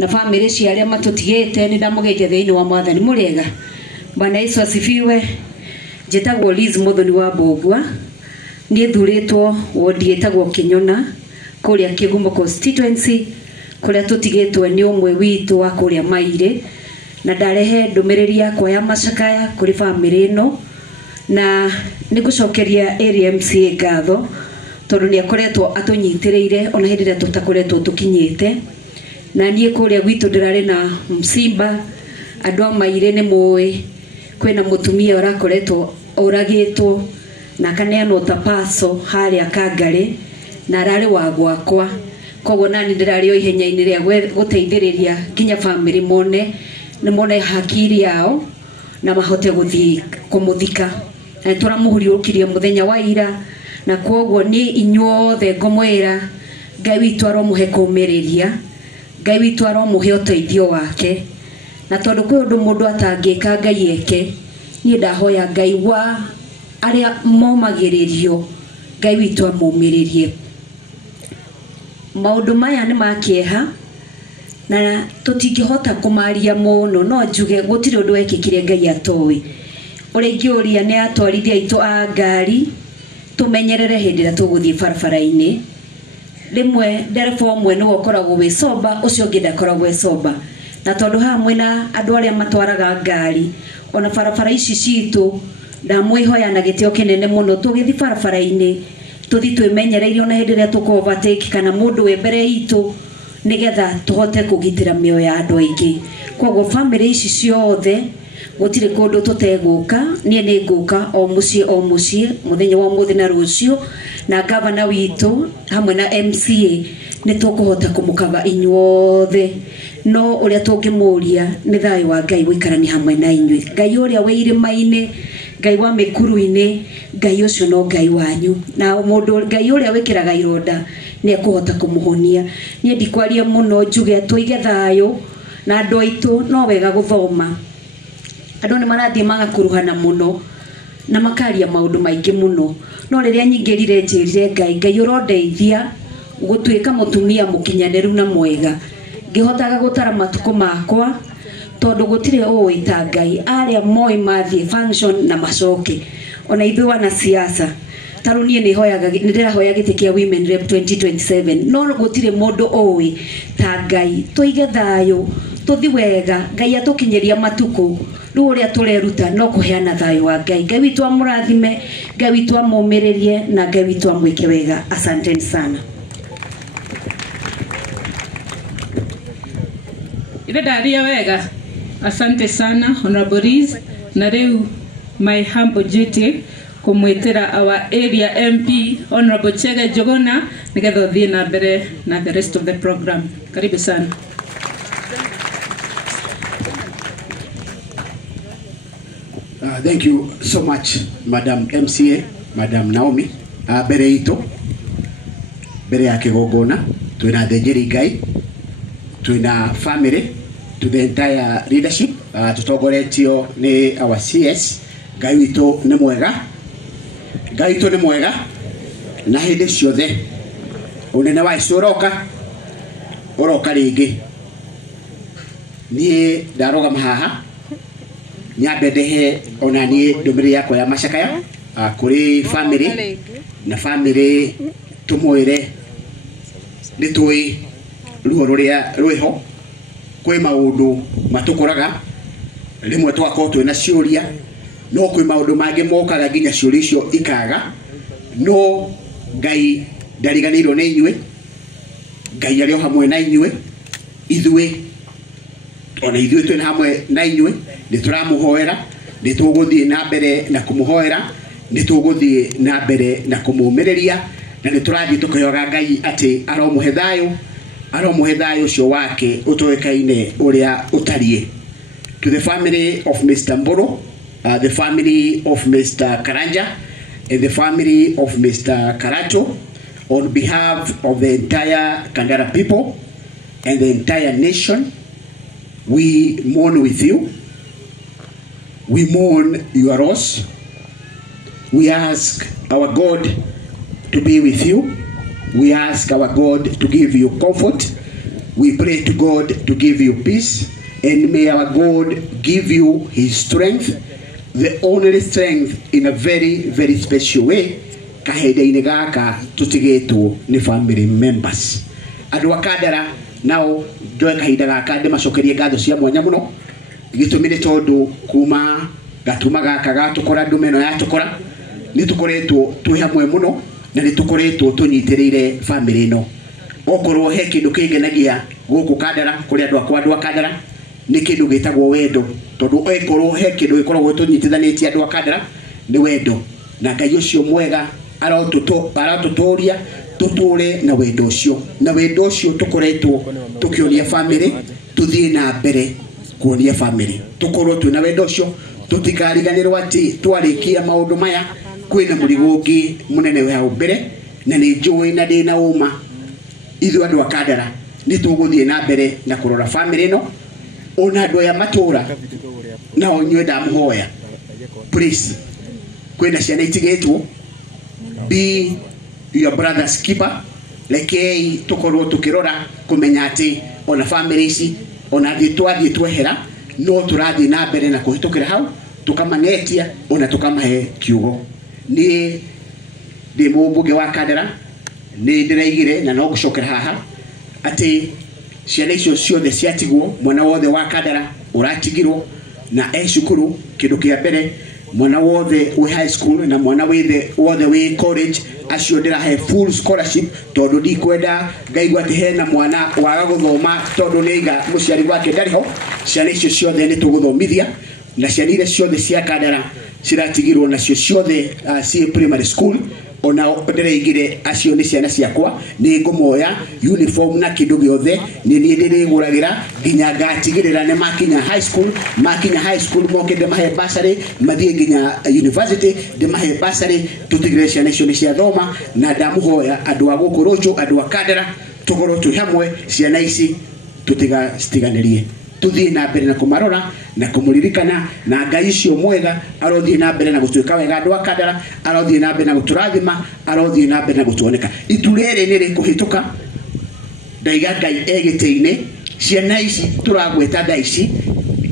na family cia aria matutigite ni ndamugeithia thiini wa mwathani muriega. Bwana Yesu asifiwe. Jetagwo Liz Muthoni wa Mbogwa, ni thuritwo wodi etagwo Kinyona kuria Kigumo constituency kuria tutigitwe ni umwe witu wa kuria Maire, na ndarehe ndumiriri yakwa ya macakaya kuri family ino, na nigucokeria area MCA ngatho tondu ni akoretwo atunyitiriire ona hindi ria tutakoretwo tukinyite, na nie kuria gwitu ndirari na msiba andu a Maire ni muwi kwina mutumia urakoretwo uragitwo na kaneanwo tapaso haria Kangari na arari wa gwakwa, koguo nani ndirari o ihenya-ini ria guteithiriria kinya family mone ni mone hakiri yao na mahote guthii kumuthika. Na turamuhuriukirie muthenya wa ira, na koguo ni inyuothe ngomwira Ngai witu aromuhe kumiriria, Ngai witu aromuhe uteithio wake, na tondu kwi undu mundu atangika Ngai eke, ni ndahoya Ngai wa aria momagiririo Ngai witu amumiririe. Maundu maya ni makieha na tutingihota kumaria muno, no njuge gutiri undu wekikire Ngai atoi. Uringiuria ni atwarithia itu a ngari tumenyerere hindi ria tuguthii barabara-ini. Rimwe ndereba umwe ni ukoragwo wi soba, ucio ungi ndakoragwo wi soba, na tondu hamwe na andu aria matwaraga ngari ona barabara ici citu ndamwihoya na gitio kinene muno tugithi barabara-ini tuthi twimenyereire ona hindi ria tuko overtake kana mundu we mbere itu, nigetha tuhote kugitira mioyo ya andu aingi. Koguo family ici ciothe gutire kundu tuteguka, nie ni nguka o mucie muthenya wa muthi na rucio, na governor witu hamwe na MCA ni tukuhota kumukava inyuothe. No uria tungimuria ni thayo wa Ngai wikarani hamwe na inyui. Ngai uria wi irima-ini, Ngai wa mikuru-ini, Ngai ucio no Ngai wanyu, na mundu Ngai uria wikiraga ironda ni ekuhota kumuhonia. Nie ndikwaria muno njuge tuige thayo na andu aitu no wega guthoma. Andu ni marathie magakuruhana muno na makaria maundu maingi muno, no riria nyingirire njirire Ngai urondeithia gutuika mutumia mukinyaniru na mwega, ngihotaga gutara matuko makwa tondu gutire uwita Ngai aria moi mathie function na macoke. Ona ithu wana siasa taru nie ni hoyaga ni ndirahoya giti kia women rep 2027, no gutire mundu uwi ta Ngai. Tuige thayo tuthi wega, Ngai atukinyeria matuko riu uria tureruta no kuheana thayo wa Ngai. Ngai witu amurathime, Ngai witu amumiririe, na Ngai witu amwike wega. Asanteni sana. Ile daria wega. Asante sana Honorable Riz, na riu my humble duty kumwitira our area MP Honorable Chege Jogona nigetha thie na mbere na the rest of the program. Karibu sana. Thank you so much Madam MCA, Madam Naomi. Bere ito bere ya kigogona twina thĩnjĩri Ngai, twina family, to the entire leadership tutongoretio ni our CS. Ngai witu ni mwega, Ngai witu ni mwega, na hindi ciothe unene wa icu uroka ringi. Nie ndarogama haha nyambe ndehe ona nie ndumiriri yakwa ya macakaya kuri family, na family tumwire ni tui ruo ruria rwiho kwi maundu matukuraga, rimwe twakorwo twina ciuria, no kwi maundu mangi mokaga nginya ciuria icio ikaga, no Ngai ndariganirwo ni inyui, Ngai ari o hamwe na inyui. Ithui ona ithui twina hamwe na inyui, ni turamuhoera, ni tuguthie na mbere na kumuhoera, ni tuguthie na mbere na kumumiriria, na ni turathie tukihoga Ngai ati aromuhe thayo ucio wake utoekaine uria utarie. To the family of Mr. Mburu, the family of Mr. Karanja, and the family of Mr. Karato, on behalf of the entire Kandara people and the entire nation, we mourn with you. We mourn your loss. We ask our God to be with you. We ask our God to give you comfort. We pray to God to give you peace, and may our God give you his strength, the only strength in a very, very special way. Kahede gaka tutigetu ni family members. Andu akadara nao ndoe kahinda gaka ndi macokerie ngatho cia mwanya muno gitumire tondu kuma gatuma gaka gatukora ndumeno yatukora ni tukoretwo twi hamwe muno na ni tukoretwo tunyitiriire family no okorwo he kindu kingenagia guku kadara kuri andu akadara ni kindu gitagwo wendo tondu okorwo he kindu gikoragwo tunyitithanitie andu akadara ni wendo na Ngai ucio mwega aratutoria tuture na wendo ucio tukoretwo tukionia family tuthie na mbere kuonia family tukorwo twina wendo ucio tutikariganirwo ati twarikia maundu maya kwina murigo ungi munene wa mbere na ni njui na ndina uma ithu andu akadara ni tuguthie na mbere na kurora family no ona andu ya matura na onywe ndamuhoya please kwina ciana itigetwo be your brother's keeper lekei tukorwo tukirora kumenya ati ona family ici ona thitwathie twehera no turathie na mbere na kuhitukira hau tukamanetia ona tukamahe kiugo ni ndi mumbuge wa kadara ni ndiraigire na no gucokera haha ati ciana icio ciothe ciatigwo mwana wothe wa kadara uratigirwo na cukuru kindu kia mbere mwana wothe we high school na mwana wothe we college acio ndirahe full scholarship tondu ndikwenda ngaigua ati hena mwana waga guthoma tondu niiga muciari wake ndariho ciana icio ciothe ni tuguthomithia na ciana ile ciothe cia kadara ciratigirwo nacio ciothe ci primary school ona ndireigire acio ni ciana ciakwa ni ngumoya uniform na kindu giothe ni ndiriguragira nginya ngatigirira ne makinya high school moke de mahe basari mathie nginya university de mahe basari tutigire ciana icio ni cia thoma na ndamuhoya andu agukurocho andu akadara tugoro tu hamwe ciana ici stiganirie tuthie na mbere na kumarora na kumuririkana na Ngai ucio mwega arothie na mbere na gutuika wega andu akadara arothie na mbere na guturathima arothie na mbere na gutuoneka iturere ni rikuhituka ndaiga Ngai egiteine ciana ici turagweta thaici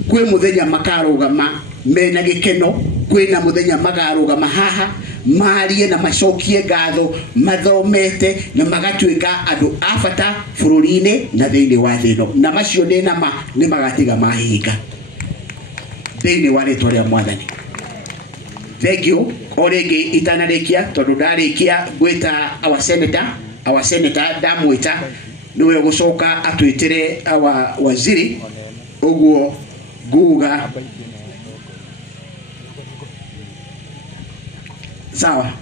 kwi muthenya makarugama mena gikeno kwina muthenya makarugama haha marie na macokie ngatho mathomete na magatuika andu afata bururi-ini na thiini wa thino na macio ni nama ni magatiga mahinga thiini wa ritwa ria Mwathani. Thank you. Orege itanarikia tondu ndarikia gwita our senator ndamwita niwe gucoka atwitire waziri uguo nguga sawa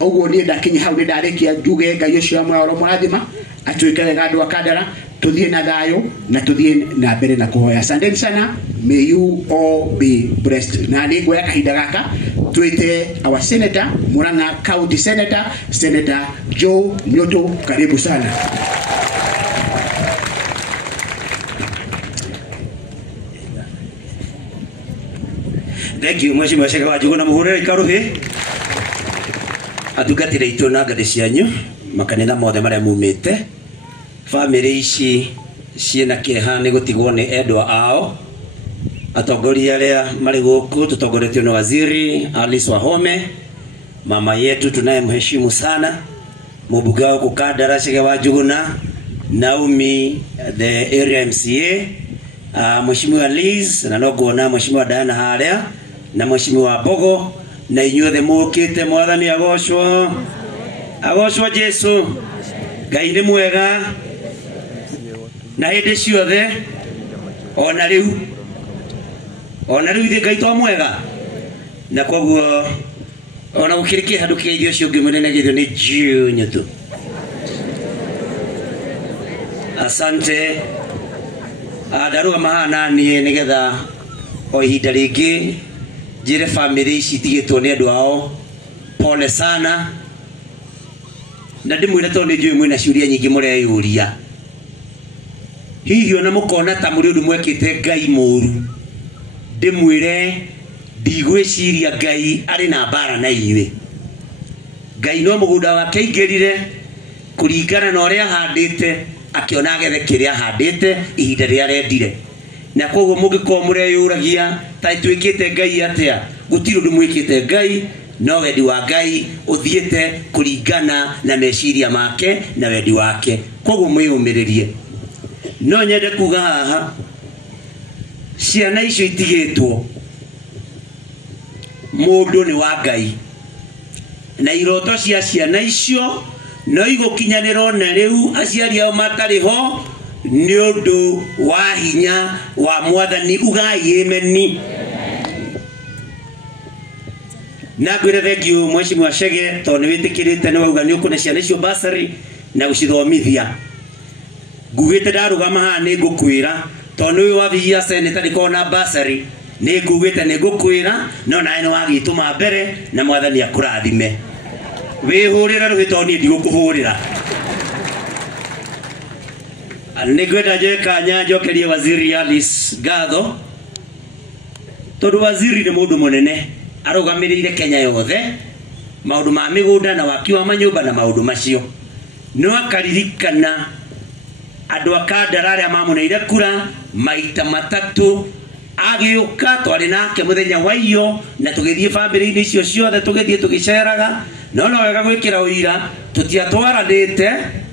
uguo ni ndakinya hau ni ndarikia njuge Ngai ucio amwe oro murathima atwike wega andu akadara tuthie na thayo na tuthie na mbere na kuhoya. Asante sana, may you all be blessed. Na ni ngoya kahinda gaka twite our senator Murang'a County Senator Joe Nyoto, karibu sana. Thank you Mheshimiwa Shaka Wajuguna muhurire ikaruhi atugatire itona ngade cianyu makanitha mothe maria mumite family ici ciena kieha ni gutigwo ni endwa ao atongoria aria mari guku tutongoretio na waziri Alice Wahome, mama yetu tunayemheshimu sana, mbunge wa Kukadara Shaka Wajuguna, Naomi the area MCA, Mheshimiwa Liz na nogona Mheshimiwa Diana haria na Mheshimiwa Bogo na inyuothe mukite Mwathani agocwo Jesu. Ngai ni mwega na hindi ciothe ona riu ithe Ngai to mwega na koguo ona gukirikia handu kiithio cio ngimunene githio ni Junior tu. Asante ndaruga mahana ni nigetha o ihinda ringi jire family ici tigitwo ni andu ao pole sana na ndimwire tondu njui mwina ciuria nyingi mureyuria hihi ona mukona ta muri undu mwekite Ngai muru ndimwire ndigwiciria Ngai ari na bara na inywe. Ngai no mugunda wake ingirire kuringana na uria handite akiona agethe kiria handite ihinda ria rendire na koguo mugiko mureyuragia tai twikite ngai atia gutiro ndumwikite ngai no wendi wa ngai uthiete kuringana na meciria make na wendi wake koguo mwiyumiririe no nyende kuga haha ciana icio itigitwo mundu ni wa ngai na iroto cia ciana icio no igukinyanira na riu aciari ao matariho ni undu wa hinya wa mwathani ugai ameni na gwire thengio mheshimiwa Chege tondu witikirite ni wauga ni ukune ciana icio basari na gucithomithia ngugite ndarugama haha ni ngukwira tondu uyu wabia seneta ndikona basari ni ngugite ni ngukwira no nae ni wagituma mbere na mwathani akurathime wihurira ruhitoni ndigukuhurira nigwenda jeka nyanjo kerie waziri Alice Gatho tondu waziri ni mundu munene arugamirire Kenya yothe maundu ma migunda na waki wa manyumba na maundu macio no akaririkana andu akandararia mamuneire kura maita matatu agiuka twari nake muthenya wa iyo na tugithie family icio ciothe tugithie tugiceraga no wega gwikira uira tutiatwaranite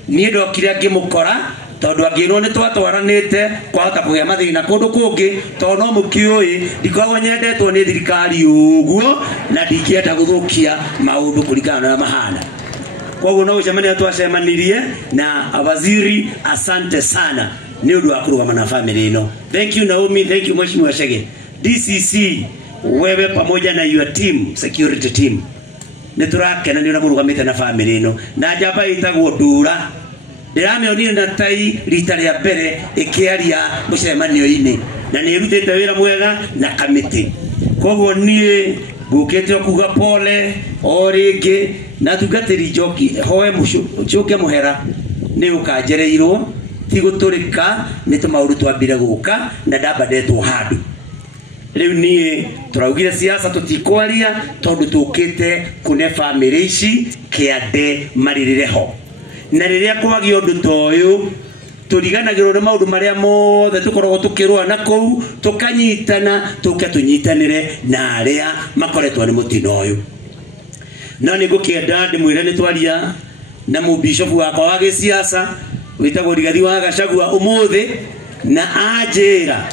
nie ndokire ngimukora tondu angirwo ni twatwaranite kwahota kugia mathina kundu kungi tondu mukiui ndikoragwo nyendetwo ni thirikari uguo na ndikienda guthukia maundu kuringana na mahana koguo no ucemania twacemanirie na waziri asante sana ni undu wa kurugama na family ino thank you Naomi thank you mheshimiwa Chege DCC wewe pamoja na your team security team ni turakena ni uramurugamite na family ino na jamba itagwo Ndura ndiramionire na tai rita ria mbere ikiaria mucemanio-ini na ni rutite wira mwega na kamiti koguo nie ngukite kuga pole oringi na tugatiri joki hoe mucoke muhera ni ukanjereirwo ti guturika ni tumauru twambire guka na ndamba ndetwo handu riu nie turaugire siasa tutikwaria tondu tukite kune family ici kiande maririreho na riria kwagio undu toyu turiganagirwo na maundu maria mothe tukoragwo tukirwa na kou tukanyitana tuke tunyitanire na aria makoretwo ni mutino uyu na ni gukienda ndimwire ni twaria na mubishofu wakwa wa gisiasa witagwo Rigathi wa Gachagua umuthi na ajira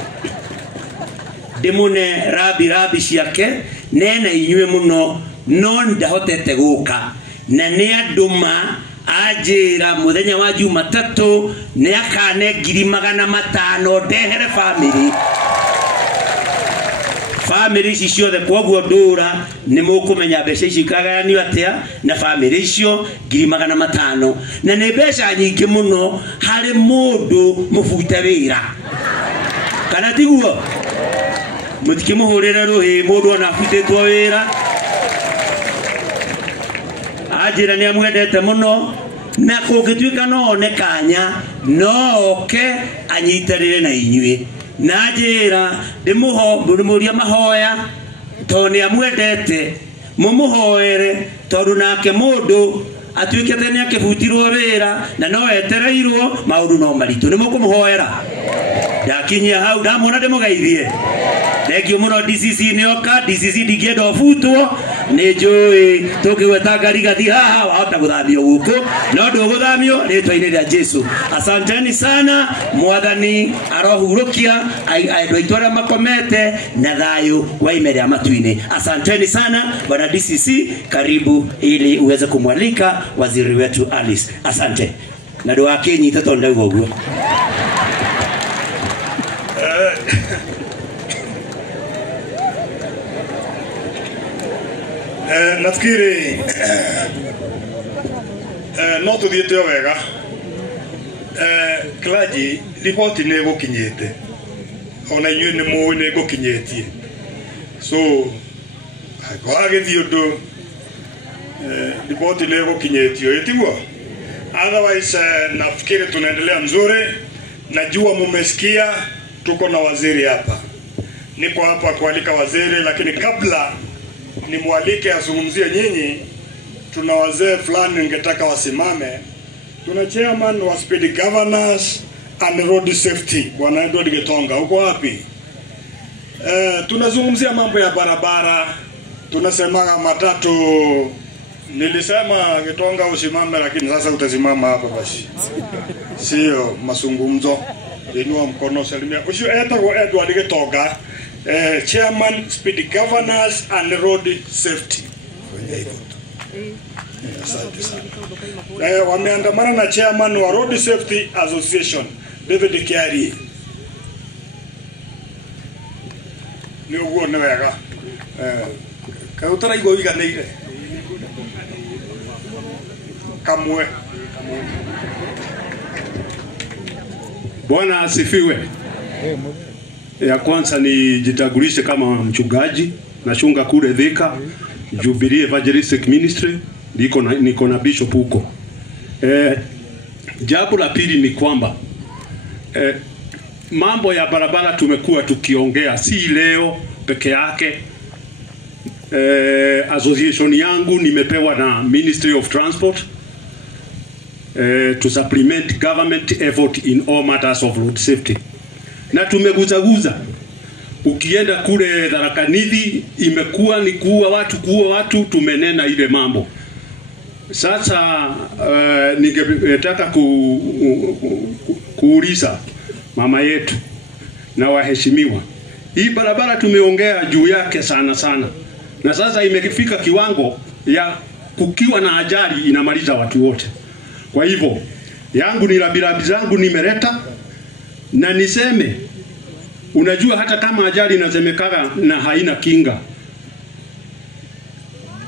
ndimune rabi ciake nena inyue muno no ndahotete guka na ni anduma ajira muthenya wa Jumatatu ni akane 500,000 ndehere family ciothe koguo Ndura ni mukumenya mbeca ici kagayanio atia na family icio 500,000 na ni mbeca nyingi muno hari mundu mufute wira kana tiguo mutikimuhurira ruhi mundu ona futitwo wira ajira ni amwendete muno na kugituika no ne kanya no ke anyitarire na inyui na ajira ndimuria mahoya toni amwendete mumuhoere tondu nake mundu atuikete ni akibutirwo wira na no etereirwo maundu no maritu ni mukumuhoera ndakinyia hau ndamona ndimugeithie thengio muno DCC nioka DCC ndigienda ofutwo ni njui tukiweta Rigathi haha wahota guthamio guku no nduguthamio ritwa-ini ria Jesu asanteni sana mwathani arohurukia andu aitu aria makomete na thayu waimere matu-ini asanteni sana bwana DCC karibu ili uweze kumwalika waziri wetu Alice asante na ndo akinyita tonda uguo nafikiri no tuthiete wega clergy ripoti ni gukinyite ona inyuĩ nĩ mũĩ nĩ ngũkinyĩtie so kwagĩthi ũndũ ripoti nĩ gũkinyĩtio ĩtiguo otherwise nafikiri tunaendelea mzuri najua mumesikia tuko na waziri hapa niko hapa kualika waziri lakini kabla nimwalike azungumzie nyinyi tuna wazee fulani ningetaka wasimame Tuna chairman wa speed governors and road safety, Bwana Edward Gitonga. Uko wapi? Tunazungumzia mambo ya barabara. Tunasema matatu. Nilisema Gitonga usimame, lakini sasa utasimama hapa basi. Sio mazungumzo. Inua mkono salimia. Usio Edward Gitonga, chairman speed governors and road safety. Asante sana. Wameandamana na chairman wa Road Safety Association, David Kiari. Ni uguo ne wega. Kautara igo iganire. Kamwe. Bwana asifiwe. Ya kwanza ni jitagulishe kama mchungaji na shunga kule Thika, Jubilee Evangelistic Ministry, niko na bishop huko. Jambo la pili ni kwamba mambo ya barabara tumekuwa tukiongea, si leo peke yake. Association yangu nimepewa na Ministry of Transport to supplement government effort in all matters of road safety. Na tumeguzaguza, ukienda kule Tharaka Nithi imekuwa ni kuua watu, tumenena ile mambo. Sasa ningetaka kuuliza mama yetu na waheshimiwa, hii barabara tumeongea juu yake sana, na sasa imefika kiwango ya kukiwa na ajali inamaliza watu wote. Kwa hivyo yangu ni rabirabi zangu nimeleta, na niseme, unajua hata kama ajali inasemekana na haina kinga,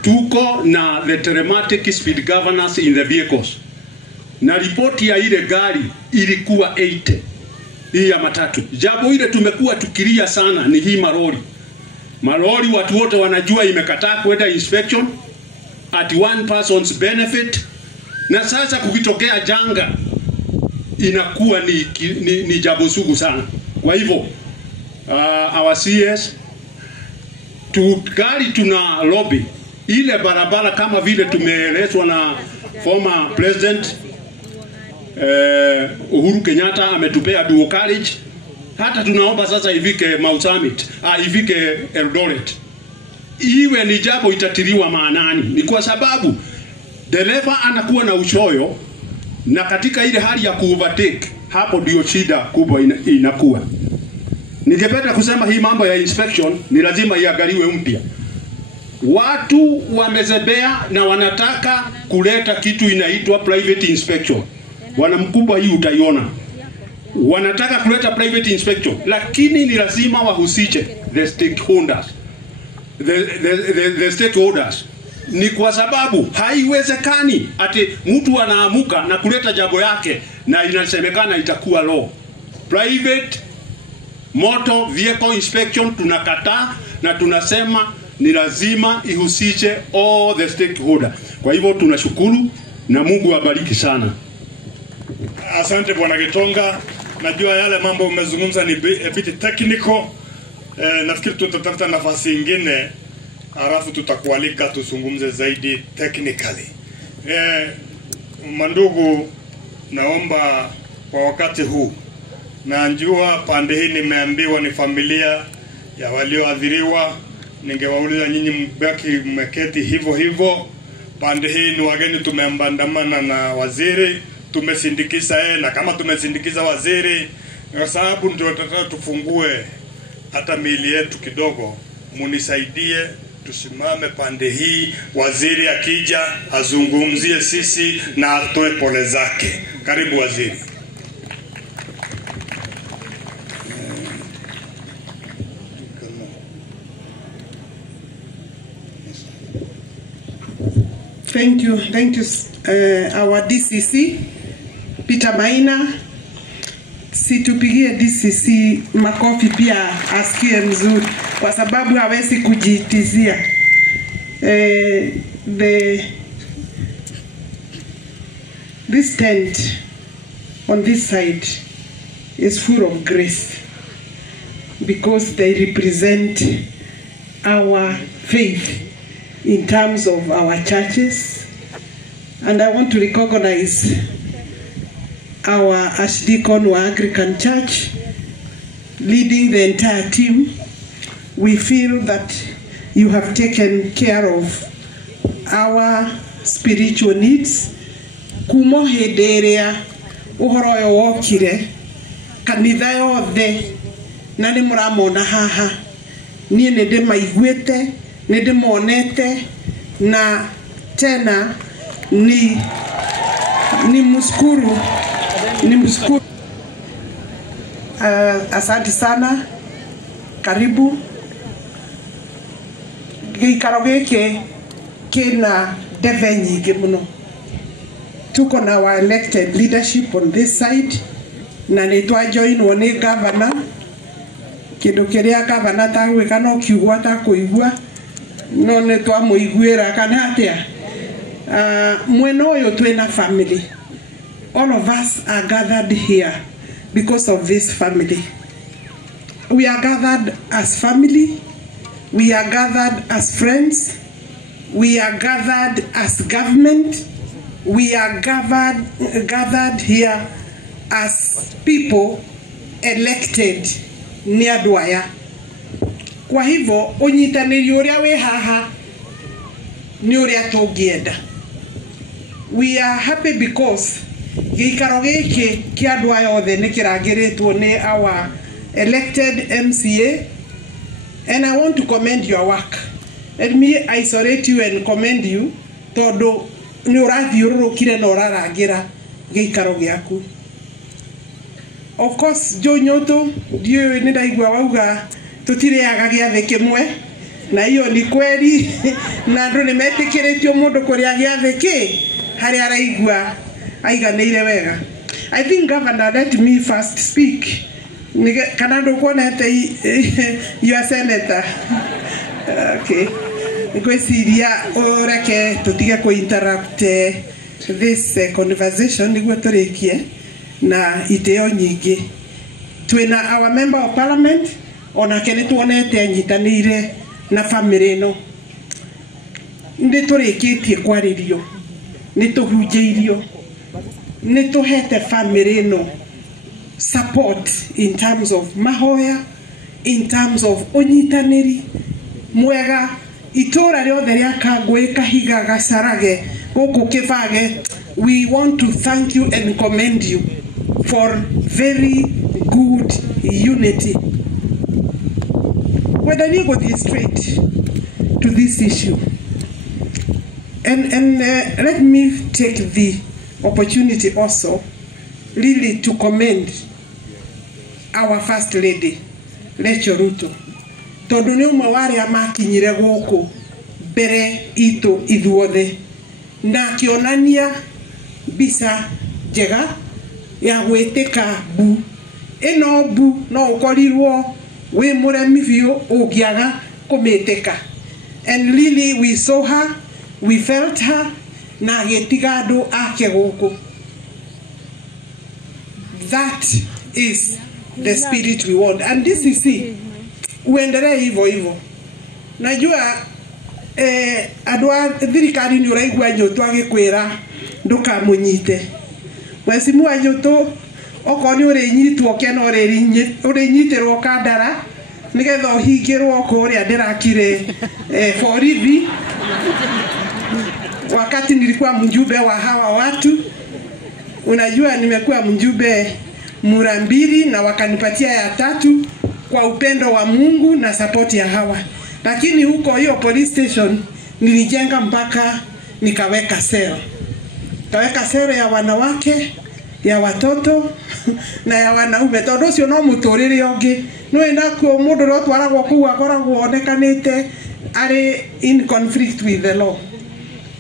tuko na the telematic speed governors in the vehicles, na ripoti ya ile gari ilikuwa 80, hii ya matatu. Jambo ile tumekuwa tukilia sana ni hii malori watu wote wanajua imekataa kwenda inspection at one person's benefit, na sasa kukitokea janga inakuwa ni jambo sugu sana. Kwa hivyo our CS gari tuna lobby ile barabara kama vile tumeelezwa na former president Uhuru Kenyatta ametupea dual carriage. Hata tunaomba sasa ifike Mau Summit, ifike Eldoret. Iwe ni jambo itatiliwa maanani. Ni kwa sababu dereva anakuwa na uchoyo, na katika ile hali ya kuovertake, hapo ndio shida kubwa inakuwa. Ningependa kusema hii mambo ya inspection ni lazima iangaliwe mpya. Watu wamezebea na wanataka kuleta kitu inaitwa private inspection. Bwana mkubwa, hii utaiona. Wanataka kuleta private inspection, lakini ni lazima wahusishe the stakeholders. The stakeholders. Ni kwa sababu haiwezekani ati mtu anaamuka na kuleta jambo yake na inasemekana itakuwa law. Private motor vehicle inspection tunakataa, na tunasema ni lazima ihusishe all the stakeholders. Kwa hivyo tunashukuru na Mungu abariki sana. Asante Bwana Gitonga. Najua yale mambo umezungumza ni a bit technical. Nafikiri tutatafuta nafasi nyingine alafu tutakualika tuzungumze zaidi technically. Mandugu, naomba kwa wakati huu, na njua pande hii nimeambiwa ni familia ya walioadhiriwa, ningewauliza nyinyi mbaki mmeketi hivyo. Pande hii ni wageni, tumeambandamana na waziri, tumesindikiza yeye, na kama tumesindikiza waziri kwa sababu ndio tutataka tufungue hata miili yetu kidogo, munisaidie tusimame pande hii, waziri akija azungumzie sisi na atoe pole zake. Karibu waziri. Thank you, our DCC Peter Maina. Situpigie DCC makofi pia asikie mzuri, kwa sababu hawezi kujitizia. This tent on this side is full of grace because they represent our faith in terms of our churches, and I want to recognize our Archdeacon wa Anglican Church, leading the entire team. We feel that you have taken care of our spiritual needs. Kumo hederea uhoro yo wokire kanitha yothe na ni muramona haha nie ne de maiguete ne de monete na tena ni muskuru asante sana, karibu. Gikaro giki kina deve nyingi muno. Tuko na our elected leadership on this side na nitwa join one governor. Kindu kiria governor tagwika no kiugwa ta kuigwa no nitwa muiguira kana atia. Mweno uyu twina family. All of us are gathered here because of this family. We are gathered as family. We are gathered as friends. We are gathered as government. We are gathered here as people elected ni andu aya. Kwa hivyo unyitaniri uria we haha ni uria tungienda. We are happy because gikaro giki ki andu aya othe ni kirangiritwo ni our elected MCA, and I want to commend your work. Let me isolate you and commend you todo ni urathiururukire na urarangira gikaro giaku. Of course Joe Nyoto ndio ni ndaigwa wauga tutiriaga giathe kimwe na hiyo ni kweli na ndu ni metikiritio mundu kuria giathe ki hari araigwa aiganire wega. I think Governor, let me first speak. Kana ndu kuonete your senator. Okay. Ngwesiria ureke tutige ku interrupt this conversation niguo turikie na iteo nyingi. Twina our member of parliament onake ni tuonete anyitanire na family no. Ndi turikitie kwaririo. Ni tuhunjirio. Ni tuhete family no support in terms of mahoya, in terms of onyitaniri mwega. Itora riothe ria Kangwe, Kahiga, Gasarage, guku Kibage. We want to thank you and commend you for very good unity. Whether you go straight to this issue, and let me take the opportunity also really to commend our First Lady, Rachel Ruto. Tondu ni umwe wa aria makinyire guku mbere itu ithuothe na kionania bisa njega ya gwitika bu ino bu no ukorirwo wi muremi biu ungiaga kumitika. And really we saw her, we felt her na gitiga andu ake guku. That is the spirit we want, and this is it. Uendelee hivyo hivyo. Najua adwa thirikari ni uraigwa Nyoto agikwira ndukamunyite. Mheshimiwa Nyoto okoni urinyitwo kena urinyitirwo kandara nigetha uhingirwo kuria ndirakire forithi. Wakati nilikuwa mjumbe wa hawa watu, unajua nimekuwa mjumbe mara 2 na wakanipatia ya 3 kwa upendo wa Mungu na support ya hawa. Lakini huko hiyo police station nilijenga mpaka nikaweka sero. Kaweka sero ya wanawake, ya watoto na ya wanaume. Tondu cio no muturire ongi. Nwenda ku mundu ro twaragwo ku akoragwo onekanite ari in conflict with the law.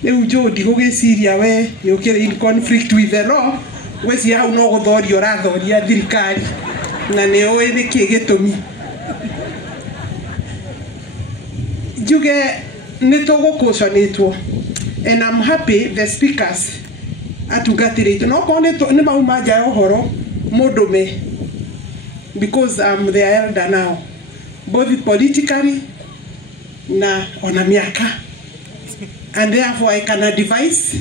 Riu Jodi gugiciria we ni ukire in conflict with the law, wesi hau no guthorio rathoria thirikari na ni oe ni kigitumi. Juge nitugukucanitwo, and I'm happy the speakers atugatirite no ko ni mauma nja uhoro mundume, because I'm the elder now, both politically na ona miaka, and therefore I can advise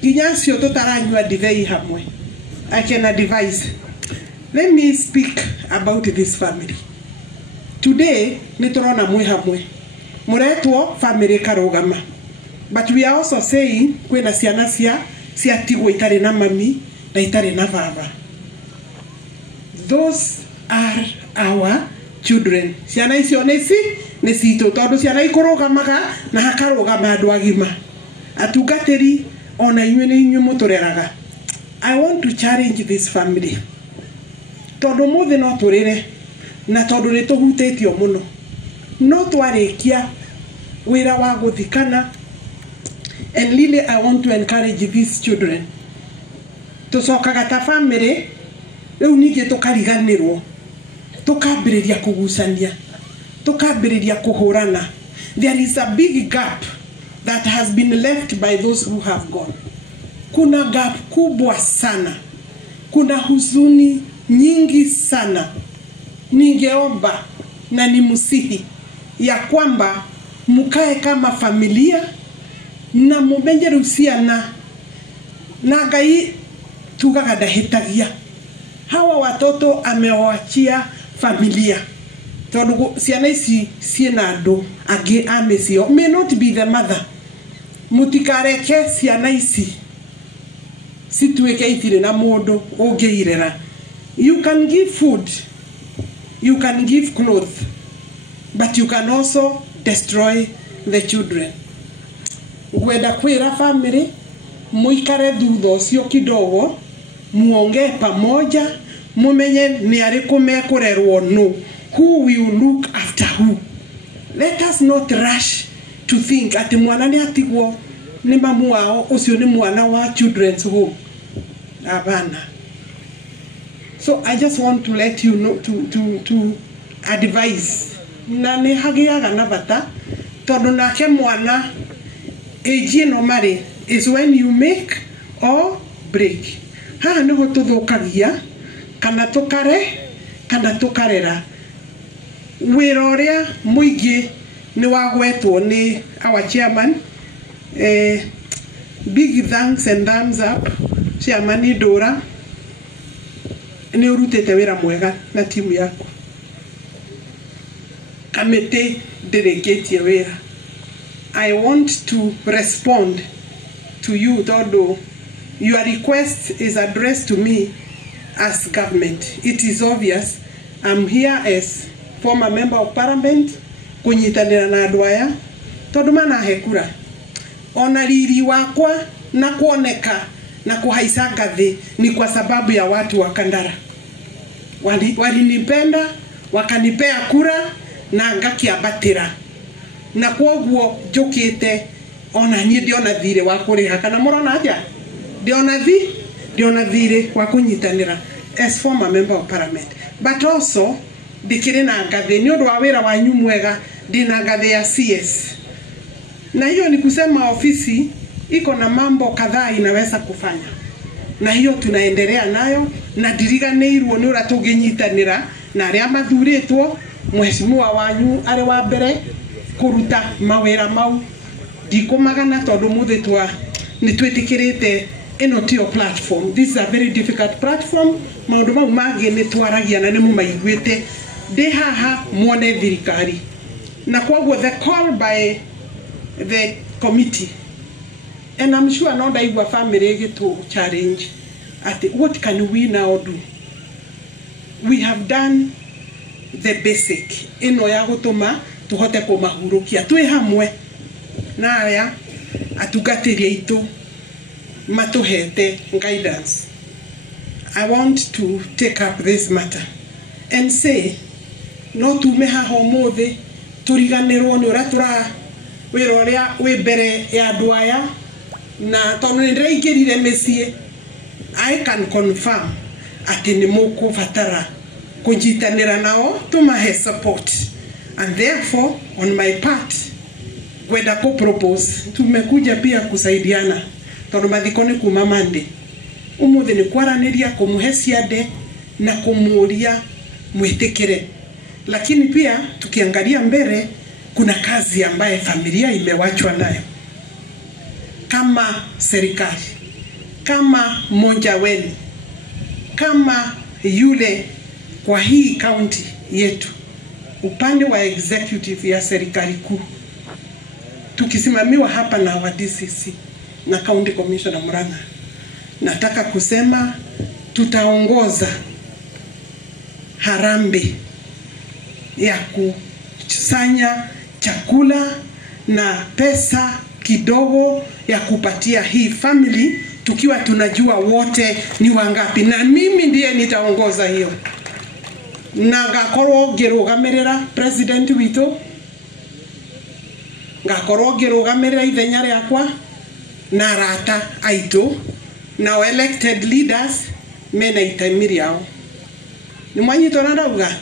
ginya cio tutaranywa divei hamwe I can advise. Let me speak about this family. Today, nitorona mwe hamwe. Muretwo family karogama. But we are also saying kwena ciana cia tigwo itare na mami na itare na baba. Those are our children. Ciana icio nĩ citũ tondũ ciana ikorogamaga na hakarogama andũ agima. Atungatĩri ona inyuĩ nĩ inyuĩ mũtũreraga. I want to challenge this family. Tondũ mũthĩ no tũrĩre na tondũ nĩ tũhutĩtio mũno. No twarĩkia wĩra wa gũthikana. And really I want to encourage these children. Tũcokaga ta family rĩu ningĩ tũkariganĩrwo. Tũkambĩrĩria kũgucania. Tũkambĩrĩria kũhũrana. There is a big gap that has been left by those who have gone. Kuna gap kubwa sana. Kuna huzuni nyingi sana. Ningeomba na nimusihi ya kwamba mukae kama familia na mumenye rusiana na Ngai tugaga ndahĩtagia. Hawa watoto amewachia familia. Tondu ciana ici ciena andu angi amecio may not be the mother. Mutikareke ciana ici situike itire na mundu ungiirera. You can give food, you can give clothes, but you can also destroy the children. Gwenda kwira family muikare thutha ucio kidogo muongee pamoja mumenye ni ariku mekurerwo no. Who will look after who? Let us not rush to think ati mwana ni atigwo ni mamu wao ucio ni mwana wa children's home. Abana. So I just want to let you know to advise. Na ni hagiaga na bata tondu nake mwana age no mari is when you make or break. Ha niho tuthukagia kana tukare kana tukarera. Wĩra ũrĩa mũingĩ nĩ wagwetwo nĩ our chairman. Big thanks and thumbs up Chairman Idora. Nĩ ũrutĩte wĩra mwega na timu yaku. Kamĩtĩ ndĩrĩkĩtie wĩra. I want to respond to you tondũ your request is addressed to me as government. It is obvious I'm here as former member of parliament kunyitanira na andu aya tondu manahe kura. Ona riri wakwa na kuoneka na kuhaica ngathi ni kwa sababu ya watu wa Kandara. Walinipenda wakanipea kura na ngakiambatira na kwoguo njukite ona nyi ndiona thire wa kuriha kana murona atia ndiona thire wa kunyitanira as former member of parliament, but also dikire na ngathi ni undu wa wira wanyu mwega ndina ngathi ya CS. Na hiyo ni kusema ofisi iko na mambo kadhaa inaweza kufanya, na hiyo tunaendelea nayo na ndiriganĩirwo ni ura tunginyitanira na aria mathuritwo. Mheshimiwa wanyu ari wa mbere kuruta mawira mau ndikumagana tondu muthitwa ni twitikirite ino tio platform. This is a very difficult platform. Maundu mau mangi ni twaragia na ni mumaiguite ndi haha muone thirikari na kwoguo the call by the committee, and I'm sure no ndaigua family gitu challenge at what can we now do. We have done the basic ino ya gutuma tuhote kumahurukia twi hamwe na aya atugatiria itu matuhete guidance. I want to take up this matter and say no tume haho muthi turiganirwo ni uratura wira uria wi mbere ya andu aya na tondu ni ndiraingirire mĩciĩ. I can confirm ati ni mukubatara kunyitanira nao tumahe support, and therefore on my part gwenda ku propose tumekuja pia kusaidiana tondu mathiko ni kuma Monday. Umuthi ni kwaraniria kumuhe ciande na kumuria mwitikire, lakini pia tukiangalia mbele kuna kazi ambaye familia imewachwa nayo kama serikali, kama mmoja wenu kama yule kwa hii county yetu, upande wa executive ya serikali kuu, tukisimamiwa hapa na wa DCC na County Commissioner Murang'a, nataka kusema tutaongoza harambe ya kusanya chakula na pesa kidogo ya kupatia hii family, tukiwa tunajua wote ni wangapi, na mimi ndiye nitaongoza hiyo. Na ngakorwo ngirugamirira president wito, ngakorwo ngirugamirira ithenya riakwa na arata aitu na elected leaders mena itemi riao. Ni mwanyitwo ndauga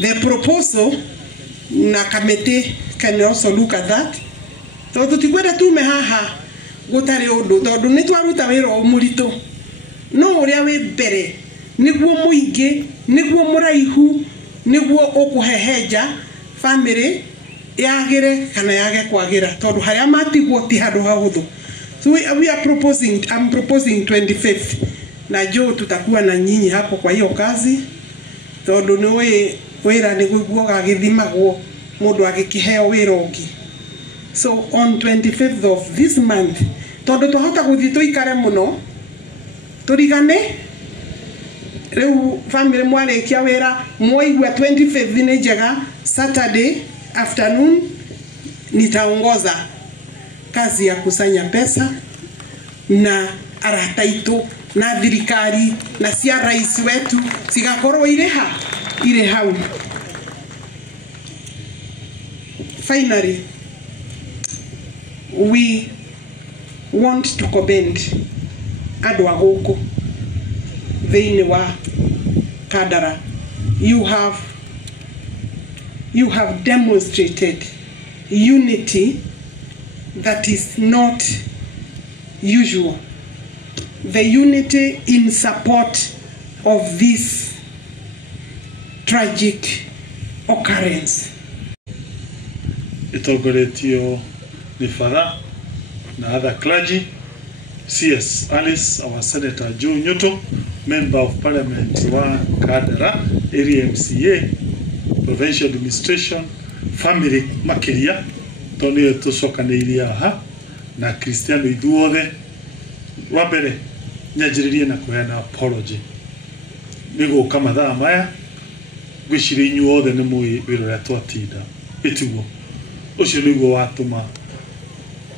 the proposal na committee can also look at that. So tutikwenda tume haha gutari undu tondu ni twaruta wira umurito no uria wi mbere niguo muingi niguo muraihu niguo ukuheheja family yagire kana yage kwagira tondu haria matigwo ti handu hahuthu. So we are proposing, I'm proposing 25th na jo tutakuwa na nyinyi hapo kwa hiyo kazi tondu ni wira niguo gagithimagwo mundu agikiheo wira ungi. So on 25th of this month, tondu tuhota guthii tuikare muno turigane reu family mwarikia wira mwaigua 25th ni njega Saturday afternoon nitaongoza kazi ya kusanya pesa na arata itu na thirikari na cia rais wetu cigakorwo ire hau. Finally, we want to commend andu aguku thiini wa Kandara. You have demonstrated unity that is not usual. The unity in support of this tragic occurrence. Itogoretio ni Father na other clergy, CS Alice, our Senator Joe Nyoto, Member of Parliament wa Kandara, Area MCA, Provincial Administration, Family Makiria, Tony tucokanĩirie aha na Cristiano ithuothe. Wa mbere nyajiririe na kuheana apology nigo kama thaa maya gwiciria inyuothe nĩ mũĩ wĩra ũrĩa twatinda ĩtiguo ucio nĩguo watũma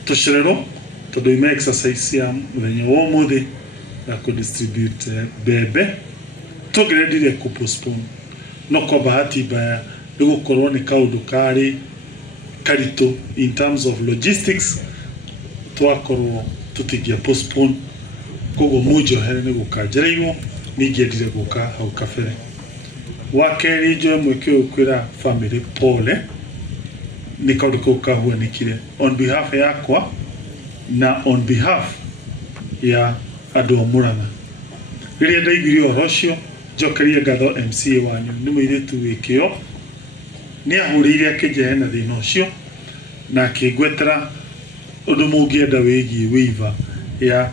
tũcererwo tondũ ime exercise ya mũthenya wa ũmũthĩ na kũdistribute mbembe tũgerendire kũpostpone no kwa bahati mbaya nĩgũkorwo nĩ kaũndũ karĩ karitũ in terms of logistics twakorwo tutingia postpone kogo mujo here ni gukanjereirwo ningiendire guka hau kabere wakeri njoe mwekeo kwira family pole ni kaundu kau kahuanikire on behalf yakwa na on behalf ya andu a Murang'a. Riria ndaiguire uhoro ucio njokerie ngatho MCA wanyu ni muiritu wikio ni ahurire akinjehe na thina ucio na akingwetera undu mungienda wigie waiver ya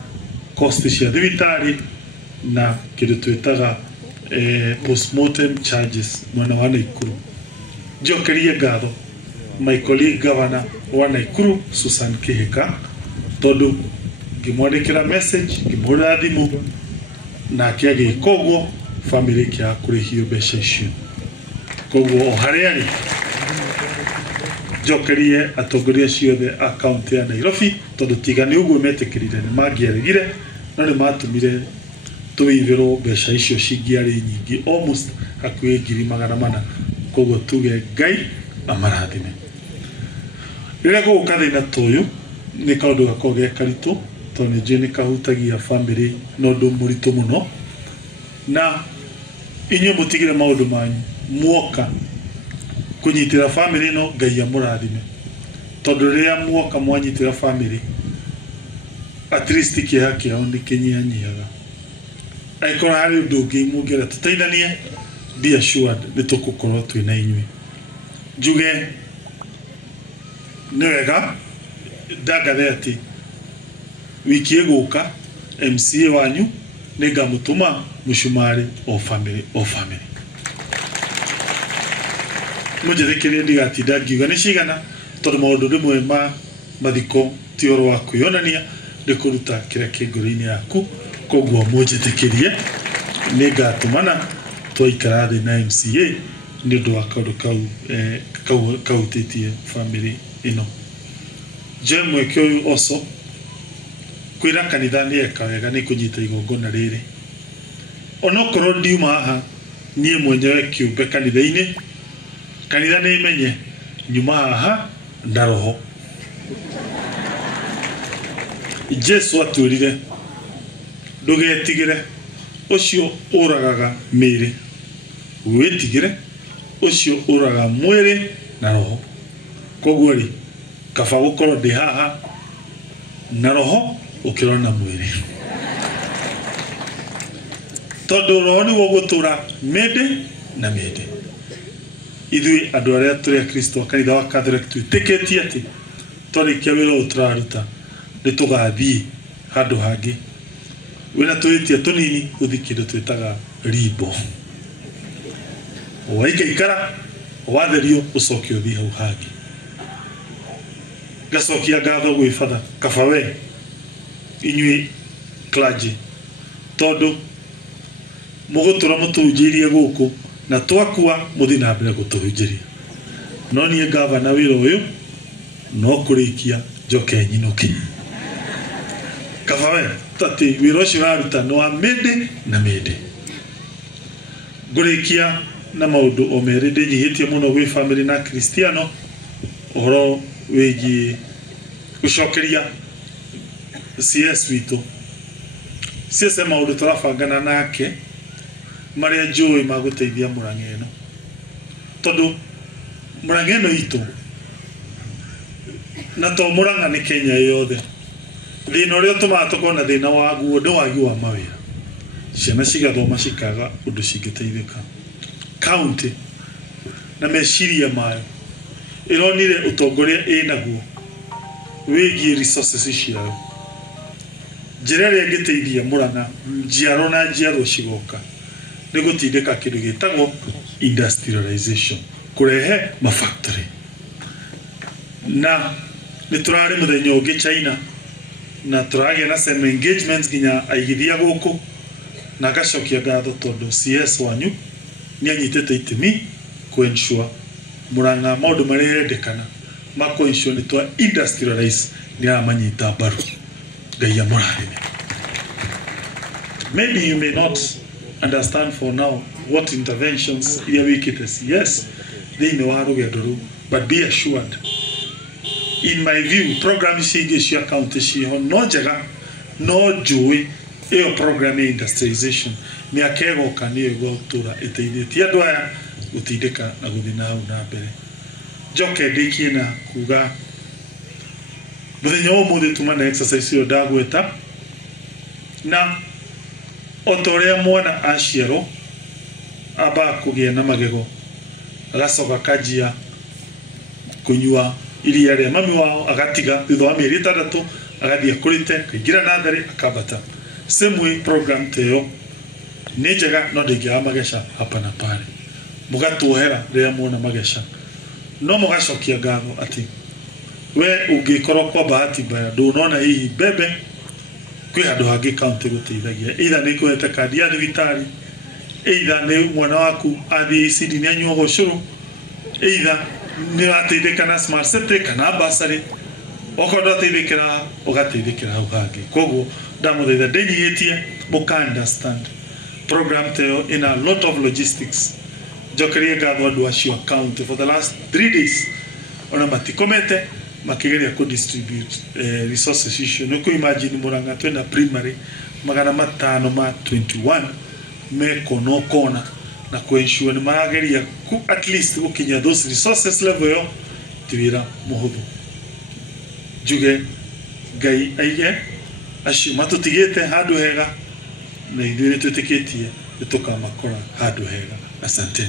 cost cia thibitari na kindu twetaga postmortem charges mwana wa Naikuru. Njokerie ngatho my colleague governor wa Naikuru Susan Kihika tondu ngimwandikira message ngimhurira thimu na kiage koguo family kia kurihio mbeca icio koguo hariani njokerie atongoria ciothe account ya Nairobi tondu tigani uguo metikirire ni mangieregire no ni matumire tuwithirwo mbeca icio cingiari nyingi almost hakuhi 400,000 koguo tuge Ngai amarathime. Riria guka thina toyu ni kaundu gakoge karitu tondu nje ni kahutagia family no ndu muritu muno na inyo mutigire maundu manyu muoka kunyitira family no Ngai amurathime tondu riria muoka mwanyitira family at least kiha kiao ni kinyianyiaga aikora hari undu ungi mungera tuteithanie be assured ni tukukorwo twina inyui njuge ni wega ndagathe ati wiki iguka MCA wanyu ningamutuma mushumari o family mujethekerie ndigatinda ngiuga ni cigana tondu maundu rimwe mathiko ti oro wa kwionania ndi kuruta kiria kingoro-ini yaku koguo mujethekerie ningatumana twaikara thi na MCA ni undu wa kaundu kautitie family ino je mweke uyu oso kwira kanitha ni eka wega ni kunyita igongona riri onokorwo ndiuma haha nie mwenyewe kiumbe kanitha-ini kanitha ni imenye nyuma haha na roho Jesu atwirire ndugetigire ucio uragaga miri witigire ucio uraga mwiri na roho koguo ri kaba gukorwo ndi haha na roho ukirona na mwiri tondu roho ni gutura mende na mende ithui andu aria turi a Kristo kanitha wa Catholic twitikitie ati twarikia wira uturaruta ni tugathii handu hangi wina twitia tunini uthi kindu twitaga ribo waikaikara watherio ucoke uthi hau hangi gacokia ngatho gwi father kaba we inyui clergy tondu mugutura mutunjirie guku na twakua muthi na mbere gutuhunjiria no nie gavana wira uyu no kurikia njoke nyinuki kaba we tati wira ucio aruta no amende na mende ngurikia na maundu o meri ndinyihitie muno gwi family na Kristiano uhoro wigi gucokeria CS witu CS maundu turabangana nake maria njui maguteithia Murang'eno tondu Murang'eno itu na to Murang'a ni Kenya yothe thina uria tumatokona thina wa guo ndo wagi wa mawira ciana cigathoma cikaga undu cingiteithika county na meciria mayo ironire utongoria inaguo wigie resources ciao njira ria ngiteithia Murang'a njiaro na njiaro cigoka ni gutindika kindu gitagwo industrialization kurehe mafactory na ni turari muthenya ungi China na turagia na some engagements ginya aigithia guku na gacokia ngatho tondu CS wanyu ni anyitete itemi ku ensure Murang'a maundu maria yendekana mako ensure ni twa industrialize ni amanyita baru ngai ya murathime. Maybe you may not understand for now what interventions here we get as yes they know how to get through, but be assured in my view program shige shi account shi ho no jega no joy e program industrialization ni akego kanie go tura eteithĩtie andũ aya gũtindĩka na gũthiĩ na hau na mbere njoke ndĩkie na kuga mũthenya ũmũthĩ tuma na exercise ĩyo ndagweta na otorea mwana aciarwo aba kũgĩa na magego agacoka kajia kunyua iria rĩa mami wao agatiga thutha wa mĩeri 3 agathiĩ akũrĩte kaingĩra natharĩ akambata same way program teo ni njega no ndĩngĩaga mageca hapa na pale mũgatuohera rĩrĩa muona mageca no mũgacokia ngatho ati we ũngĩkorwo kwa bahati mbaya ndũnona hihi mbembe kwĩ handũ hangĩ county gũteithagia either nĩ kũhete kandi ya thibitarĩ either nĩ mwana waku athiĩ ECD nĩ anyuaga ũcũrũ either nĩ ateithĩka na smart city kana bursary okorwo ndwateithĩkĩra ũgateithĩkĩra hau hangĩ koguo ndamũthaitha ndĩnyihĩtie mũka understand program teo in a lot of logistics njokerie ngatho andũ acio account for the last 3 days ona matikomete makigeria ku distribute resources icio no ku imagine Murang'a twina primary 521 meko no kona na ku ensure ni marageria ku at least gukinya those resources level yo twira muhuthu juge ngai aige acio matutigite handu hega na ithuĩ nĩ twĩtĩkĩtie nĩ tũkamakora handũ hega. Asante.